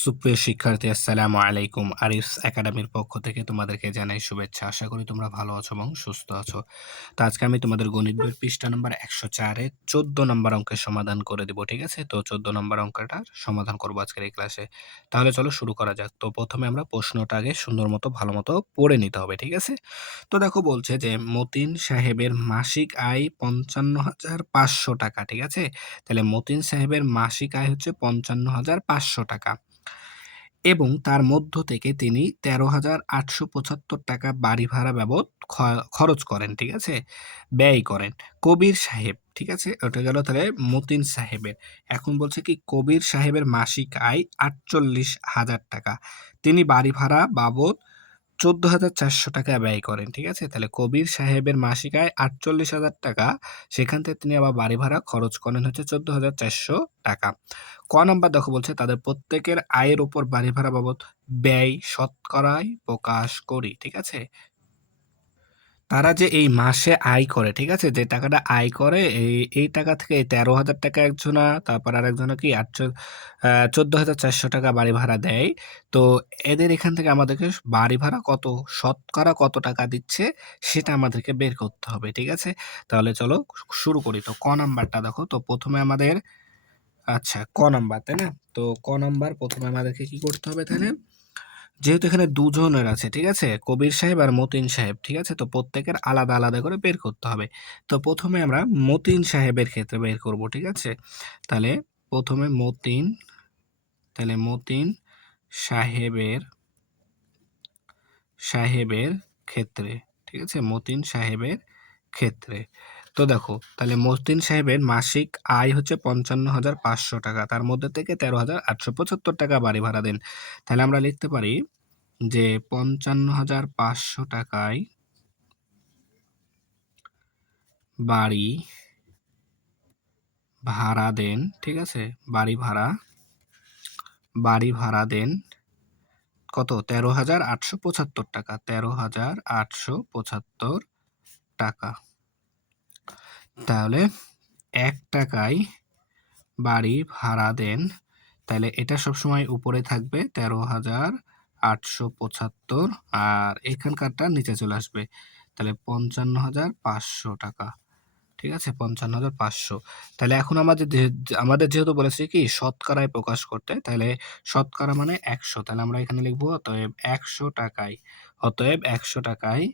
সুপ্রিয় শিক্ষার্থী, আসসালামু আলাইকুম। আরিফস একাডেমির পক্ষ থেকে তোমাদেরকে জানাই শুভেচ্ছা। আশা করি তোমরা ভালো আছো এবং সুস্থ আছো। তো আজকে আমি তোমাদের গণিত বইয়ের পৃষ্ঠা নম্বর ১০৪ এর ১৪ নম্বর অঙ্কের সমাধান করে দেব। ঠিক আছে? তো ১৪ নম্বর অঙ্কটার সমাধান করব আজকের এই ক্লাসে। তাহলে চলো শুরু করা যাক। তো প্রথমে আমরা প্রশ্নটা আগে সুন্দর মতো ভালোমতো পড়ে নিতে হবে। ঠিক আছে? তো দেখো বলছে যে মতিন সাহেবের মাসিক আয় ৫৫,৫০০ টাকা। ঠিক আছে? তাহলে মতিন সাহেবের মাসিক আয় হচ্ছে ৫৫,৫০০ টাকা। এবং তার মধ্য থেকে তিনি ১৩,৮৭৫ টাকা বাড়ি ভাড়া বাবদ খরচ করেন, ঠিক আছে? ব্যয় করেন। কবির সাহেব, ঠিক আছে? ওটা গেল তাহলে মতিন সাহেবের। এখন বলছে কি কবির সাহেবের মাসিক আয় ৪৮,০০০ টাকা। তিনি বাড়ি ভাড়া বাবদ ১৪,৪০০ টাকা ব্যয় করেন, ঠিক আছে? তাহলে কবির সাহেবের মাসিক আয় ৪৮,০০০ টাকা, সেখান থেকে তিনি আবার বাড়ি ভাড়া খরচ করেন হচ্ছে ১৪,৪০০ টাকা। ক নাম্বার দেখো বলছে তাদের প্রত্যেকের আয়ের উপর বাড়ি ভাড়া বাবদ ব্যয় শতকরায় প্রকাশ করি, ঠিক আছে? তারা যে এই মাসে আয় করে, ঠিক আছে? যে টাকাটা আয় করে এই টাকা থেকে ১৩,০০০ টাকা একজনা, তারপর আরেকজনা কি ১৪,৪০০ টাকা বাড়ি ভাড়া দেয়। তো এদের এখান থেকে আমাদেরকে বাড়ি ভাড়া কত, শতকরা কত টাকা দিচ্ছে সেটা আমাদেরকে বের করতে হবে, ঠিক আছে? তাহলে চলো শুরু করি। তো ক নাম্বারটা দেখো। তো প্রথমে আমাদের আচ্ছা ক নাম্বার, তাই না? তো ক নাম্বার প্রথমে আমাদেরকে কি করতে হবে তাহলে? যেহেতু এখানে দুজনের আছে, ঠিক আছে? কবির সাহেব আর মতিন সাহেব, ঠিক আছে? তো প্রত্যেকের আলাদা, আলাদা করে বের করতে হবে। তো প্রথমে আমরা মতিন সাহেবের ক্ষেত্রে বের করব, ঠিক আছে? তাহলে প্রথমে মতিন সাহেবের সাহেবের ক্ষেত্রে, ঠিক আছে? মতিন সাহেবের ক্ষেত্রে। তো দেখো তাহলে মতিন সাহেবের মাসিক আয় হচ্ছে ৫৫,৫০০ টাকা। তার মধ্যে থেকে ১৩,৮৭৫ টাকা বাড়ি ভাড়া দেন। তাহলে আমরা লিখতে পারি যে ৫৫,৫০০ টাকায় বাড়ি ভাড়া দেন, ঠিক আছে? বাড়ি ভাড়া দেন কত? ১৩,৮৭৫ টাকা। ১৩,৮৭৫ টাকা। তাহলে ৳১ বাড়ি ভাড়া দেন। তাহলে এটা সবসময় উপরে থাকবে ১৩,৮৭৫, আর এখানকারটা নিচে চলে আসবে। তাহলে ৫৫,৫০০ টাকা। ঠিক আছে? ৫৫,৫০০। তাহলে এখন আমাদের যেহেতু বলেছে কি শতকরায় প্রকাশ করতে, তাহলে শতকরা মানে ১০০। তাহলে আমরা এখানে লিখব অতএব ১০০ টাকায়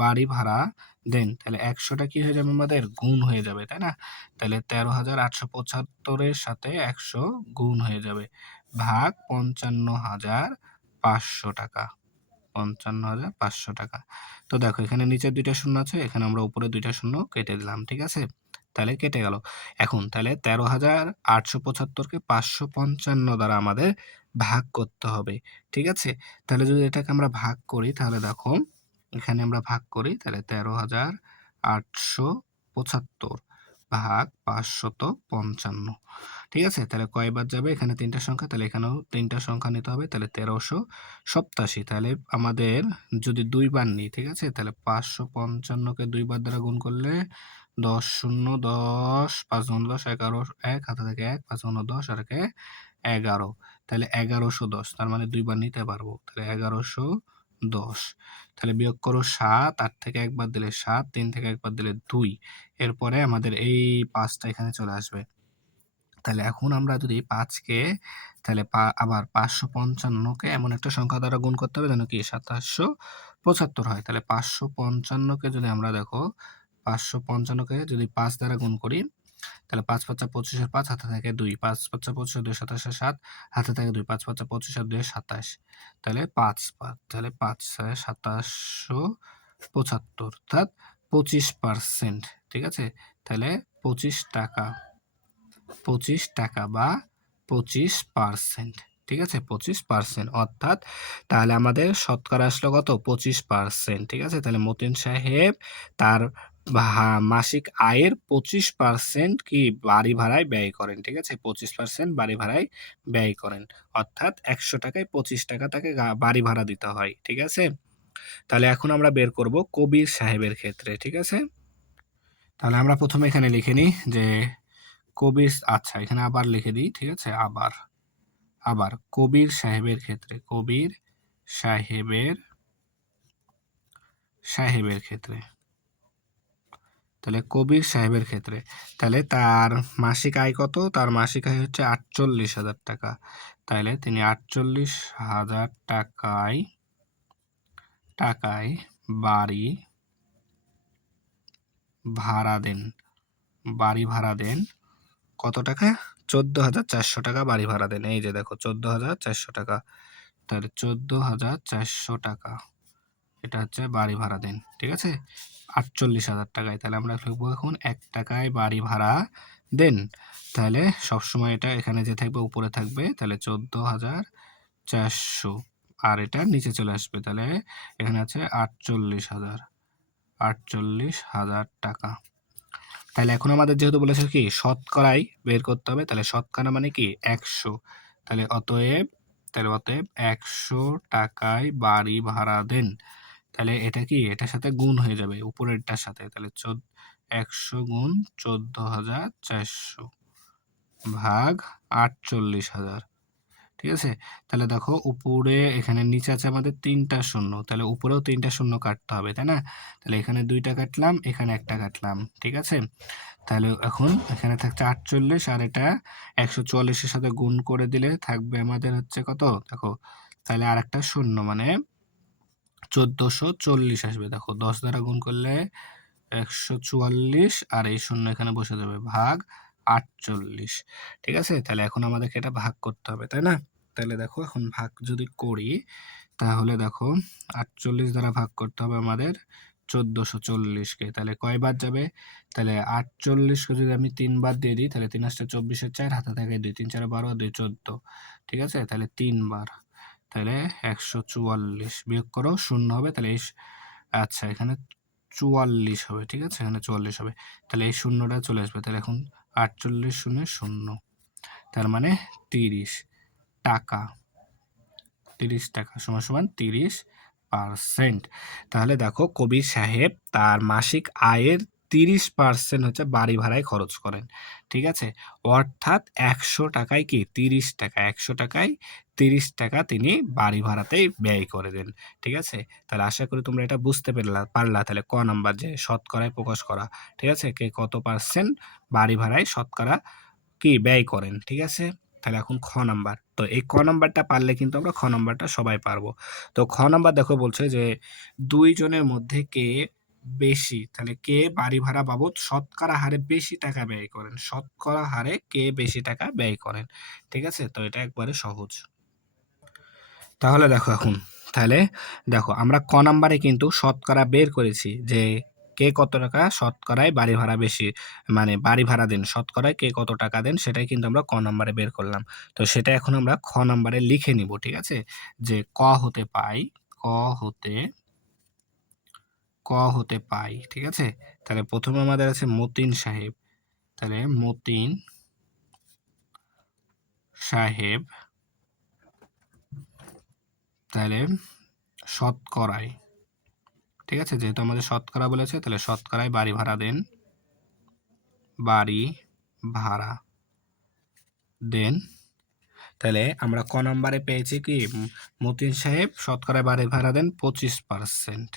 বাড়ি ভাড়া দেন। তাহলে ১০০ টা কি হয়ে যাবে আমাদের? গুণ হয়ে যাবে, তাই না? তাহলে ১৩,৮৭৫ এর সাথে ১০০ গুণ হয়ে যাবে। ভাগ ৫৫,৫০০ টাকা। ৫৫,৫০০ টাকা। তো দেখো এখানে নিচে ২ টা শূন্য আছে, এখানে আমরা উপরে ২ টা শূন্য কেটে দিলাম, ঠিক আছে? তাহলে কেটে গেল। এখন তাহলে ১৩,৮৭৫ কে ৫৫৫ দ্বারা আমাদের ভাগ করতে হবে, ঠিক আছে? তাহলে যদি এটাকে আমরা ভাগ করি তাহলে দেখো, এখানে আমরা ভাগ করি তাহলে ১৩,৮৭৫ ভাগ ৫৫৫। ঠিক আছে? তাহলে কয়বার যাবে? এখানে ৩ টা সংখ্যা, তাহলে এখানেও ৩ টা সংখ্যা নিতে হবে। তাহলে ১৩৮৭। তাহলে আমাদের যদি ২ বার নিই, ঠিক আছে? তাহলে ৫৫৫ কে ২ বার দ্বারা গুণ করলে ১০ শূন্য ১০, ৫ দুগুণ ১০, ১১ ১ হাতে থাকে ১, ৫ গুণ ১০ আর একে ১১। তাহলে ১১১০, তার মানে ২ বার নিতে পারবো। তাহলে ১১১০। তাহলে বিয়োগ করো ৭, ৮ থেকে ১ বাদ দিলে ৭, ৩ থেকে ১ বাদ দিলে ২। এরপরে আমাদের এই ৫ টা এখানে চলে আসবে। তাহলে এখন আমরা যদি ৫ কে তাহলে আবার ৫৫৫ কে এমন একটা সংখ্যা দ্বারা গুণ করতে হবে যেন কি ২৭৭৫ হয়। তাহলে ৫৫৫ কে যদি আমরা দেখো ৫৫৫ কে যদি ৫ দ্বারা গুণ করি, তাহলে ৫ ৫ যা ২৫ এর ৫ হাতে থাকে ২, ৫ ৫ যা ২৫ এর ২, ২৭ এর ৭ হাতে থাকে ২, ৫ ৫ যা ২৫ আর ২ ২৭। তাহলে ৫ তাহলে ৫ ৬ ২৭৭৫ অর্থাৎ ২৫%, ঠিক আছে? তাহলে ৳২৫ ৳২৫ বা ২৫%, ঠিক আছে? ২৫%, অর্থাৎ তাহলে আমাদের শতকরা আসলো কত? ২৫%, ঠিক আছে? তাহলে মতিন সাহেব তার মাসিক আয়ের ২৫% কি বাড়ি ভাড়ায় ব্যয় করেন, ঠিক আছে? ২৫% বাড়ি ভাড়ায় ব্যয় করেন। অর্থাৎ ৳১০০ ৳২৫ তাকে বাড়ি ভাড়া দিতে হয়, ঠিক আছে? তাহলে এখন আমরা বের করব কবির সাহেবের ক্ষেত্রে, ঠিক আছে? তাহলে আমরা প্রথমে এখানে লিখে নিই যে আচ্ছা এখানে আবার লিখে দিই, ঠিক আছে? আবার কবির সাহেবের ক্ষেত্রে, কবির সাহেবের ক্ষেত্রে, তাহলে কবির সাহেবের ক্ষেত্রে তাহলে তার মাসিক আয় কত? তার মাসিক আয় হচ্ছে ৪৮,০০০ টাকা। তাহলে তিনি ৪৮,০০০ টাকায় বাড়ি ভাড়া দেন। বাড়ি ভাড়া দেন কত টাকা? ১৪,৪০০ টাকা বাড়ি ভাড়া দেন। এই যে দেখো ১৪,৪০০ টাকা। তাহলে ১৪,৪০০ টাকা এটা হচ্ছে বাড়ি ভাড়া দেন। ঠিক আছে? ৪৮,০০০ টাকায়। তাহলে আমরা লিখবো এখন ১ টাকায় বাড়ি ভাড়া দেন। তাহলে সবসময় এটা এখানে যে থাকবে উপরে থাকবে। তাহলে ১৪,৪০০ আর এটা নিচে চলে আসবে। তাহলে এখানে আছে ৪৮,০০০ টাকা। তাহলে এখন আমাদের যেহেতু বলেছে কি শতকরাই বের করতে হবে, তাহলে শতকরা মানে কি ১০০। তাহলে অতএব ১০০ টাকায় বাড়ি ভাড়া দেন। তাহলে এটা কি এটার সাথে গুণ হয়ে যাবে উপরেরটার সাথে। তাহলে ১০০ গুণ ১৪,৪০০ ভাগ ৪৮,০০০। ঠিক আছে? তাহলে দেখো উপরে এখানে নিচে আছে আমাদের ৩টা শূন্য। তাহলে উপরেও ৩টা শূন্য কাটতে হবে, তাই না? তাহলে এখানে ২টা কাটলাম, এখানে ১টা কাটলাম। ঠিক আছে? তাহলে এখন এখানে থাকছে ৪৮ আর এটা ১৪৪ এর সাথে গুণ করে দিলে থাকবে আমাদের হচ্ছে কত? দেখো তাহলে আরেকটা শূন্য মানে ১৪৪০ আসবে। দেখো ১০ দ্বারা গুণ করলে ১৪৪ আর এই শূন্য এখানে বসে যাবে ভাগ ৪৮। ঠিক আছে? তাহলে এখন আমাদেরকে এটা ভাগ করতে হবে, তাই না? তাহলে দেখো এখন ভাগ যদি করি তাহলে দেখো ৪৮ দ্বারা ভাগ করতে হবে আমাদের ১৪৪০ কে। তাহলে কয়বার যাবে? তাহলে ৪৮ কে যদি আমি ৩ বার দিয়ে দিই তাহলে ৩ ৮ ২৪ এর ৪ হাতে থাকে ২, ৩ ৪ ১২ আর ২ ১৪। ঠিক আছে? তাহলে ৩ বার। তাহলে ১৪৪ বিয়োগ করো শূন্য হবে। তাহলে আচ্ছা এখানে ৪৪ হবে। ঠিক আছে? এখানে ৪৪ হবে। তাহলে এই শূন্যটা চলে আসবে। তাহলে এখন ৪৮ শূন্য শূন্য। তার মানে ৩০ টাকা। ৩০ টাকা সমান ৩০%। তাহলে দেখো কবির সাহেব তার মাসিক আয়ের ৩০% হচ্ছে বাড়ি ভাড়ায় খরচ করেন। ঠিক আছে? অর্থাৎ ১০০ টাকায় কি ৩০ টাকা, ১০০ টাকায় ৩০ টাকা তিনি বাড়ি ভাড়াতেই ব্যয় করে দেন। ঠিক আছে? তাহলে আশা করি তোমরা এটা বুঝতে পারলা। তাহলে ক নাম্বার যে শতকরায় প্রকাশ করা। ঠিক আছে? কে কত পার্সেন্ট বাড়ি ভাড়ায় শতকরা কি ব্যয় করেন। ঠিক আছে? তাহলে এখন খ নাম্বার। তো এই ক নাম্বারটা পারলে কিন্তু আমরা খ নাম্বারটা সবাই পারবো। তো খ নাম্বার দেখো বলছে যে ২ জনের মধ্যে কে বেশি, তাহলে কে বাড়ি ভাড়া বাবদ শতকরা হারে বেশি টাকা ব্যয় করেন। শতকরা হারে কে বেশি টাকা ব্যয় করেন। ঠিক আছে? তো এটা একবারে সহজ। তাহলে দেখো এখন তাহলে দেখো আমরা ক নাম্বারে কিন্তু শতকরা বের করেছি যে কে কত টাকা শতকরায় বাড়ি ভাড়া বেশি মানে বাড়ি ভাড়া দেন শতকরায় কে কত টাকা দেন সেটাই কিন্তু আমরা ক নাম্বারে বের করলাম। তো সেটা এখন আমরা খ নাম্বারে লিখে নিব। ঠিক আছে? যে ক হতে পাই ক হতে ক হতে পাই। ঠিক আছে? তাহলে প্রথমে আমাদের আছে মতিন সাহেব। তাহলে মতিন সাহেব তাহলে শতকরায়, ঠিক আছে? যেহেতু আমাদের শতকরা বলেছে তাহলে শতকরায় বাড়ি ভাড়া দেন, বাড়ি ভাড়া দেন। তাহলে আমরা ক নাম্বারে পেয়েছি কি মতিন সাহেব শতকরায় বাড়ি ভাড়া দেন 25%।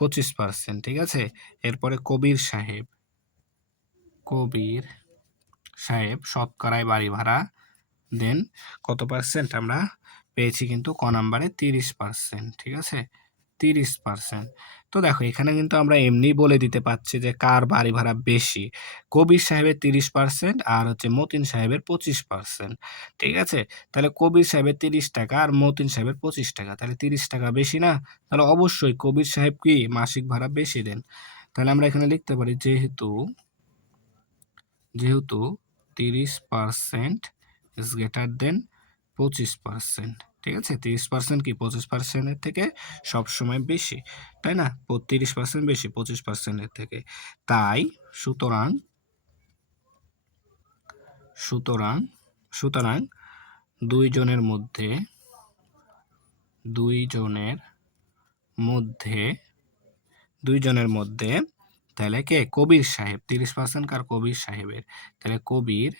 25%। ঠিক আছে? এরপরে কবির সাহেব শতকরায় বাড়ি ভাড়া দেন কত পার্সেন্ট? আমরা পেয়েছি কিন্তু ক নাম্বারে 30%। ঠিক আছে? 30%। তো দেখো এখানে কিন্তু আমরা এমনিই বলে দিতে পারছি যে কার বাড়ি ভাড়া বেশি। কবির সাহেবের 30% আর হচ্ছে মতিন সাহেবের 25%। ঠিক আছে? তাহলে কবির সাহেবের ৩০ টাকা আর মতিন সাহেবের 25 টাকা। তাহলে ৩০ টাকা বেশি না? তাহলে অবশ্যই কবির সাহেব কি মাসিক ভাড়া বেশি দেন। তাহলে আমরা এখানে লিখতে পারি যেহেতু 30% ইজ গ্রেটার দেন 25%। ঠিক আছে? 30% কি 25% এর থেকে সবসময় বেশি। তাই না? 30% বেশি 25% এর থেকে। তাই সুতরাং সুতরাং সুতরাং ২ জনের মধ্যে ২ জনের মধ্যে ২ জনের মধ্যে তাহলে কে কবির সাহেব 30% কার কবির সাহেবের। তাহলে কবির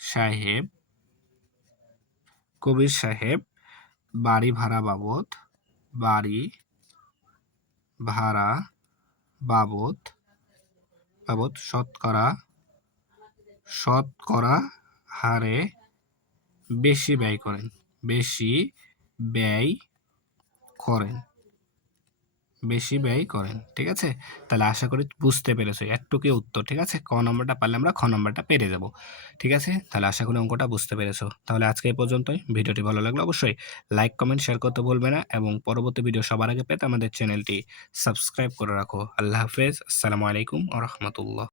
সাহেব কবির সাহেব বাড়ি ভাড়া বাবদ শতকরা হারে বেশি ব্যয় করেন। ঠিক আছে? তাহলে আশা করি বুঝতে পেরেছো। এটুকুই উত্তর। ঠিক আছে? ক নম্বরটা পারলে আমরা খ নম্বরটা পেরে যাব। ঠিক আছে? তাহলে আশা করি অঙ্কটা বুঝতে পেরেছো। তাহলে আজকে এই পর্যন্তই। ভিডিওটি ভালো লাগলে অবশ্যই লাইক, কমেন্ট, শেয়ার করতে ভুলবে না এবং পরবর্তী ভিডিও সবার আগে পেতে আমাদের চ্যানেলটি সাবস্ক্রাইব করে রাখো। আল্লাহ হাফেজ। আসসালামু আলাইকুম ওয়া রাহমাতুল্লাহ।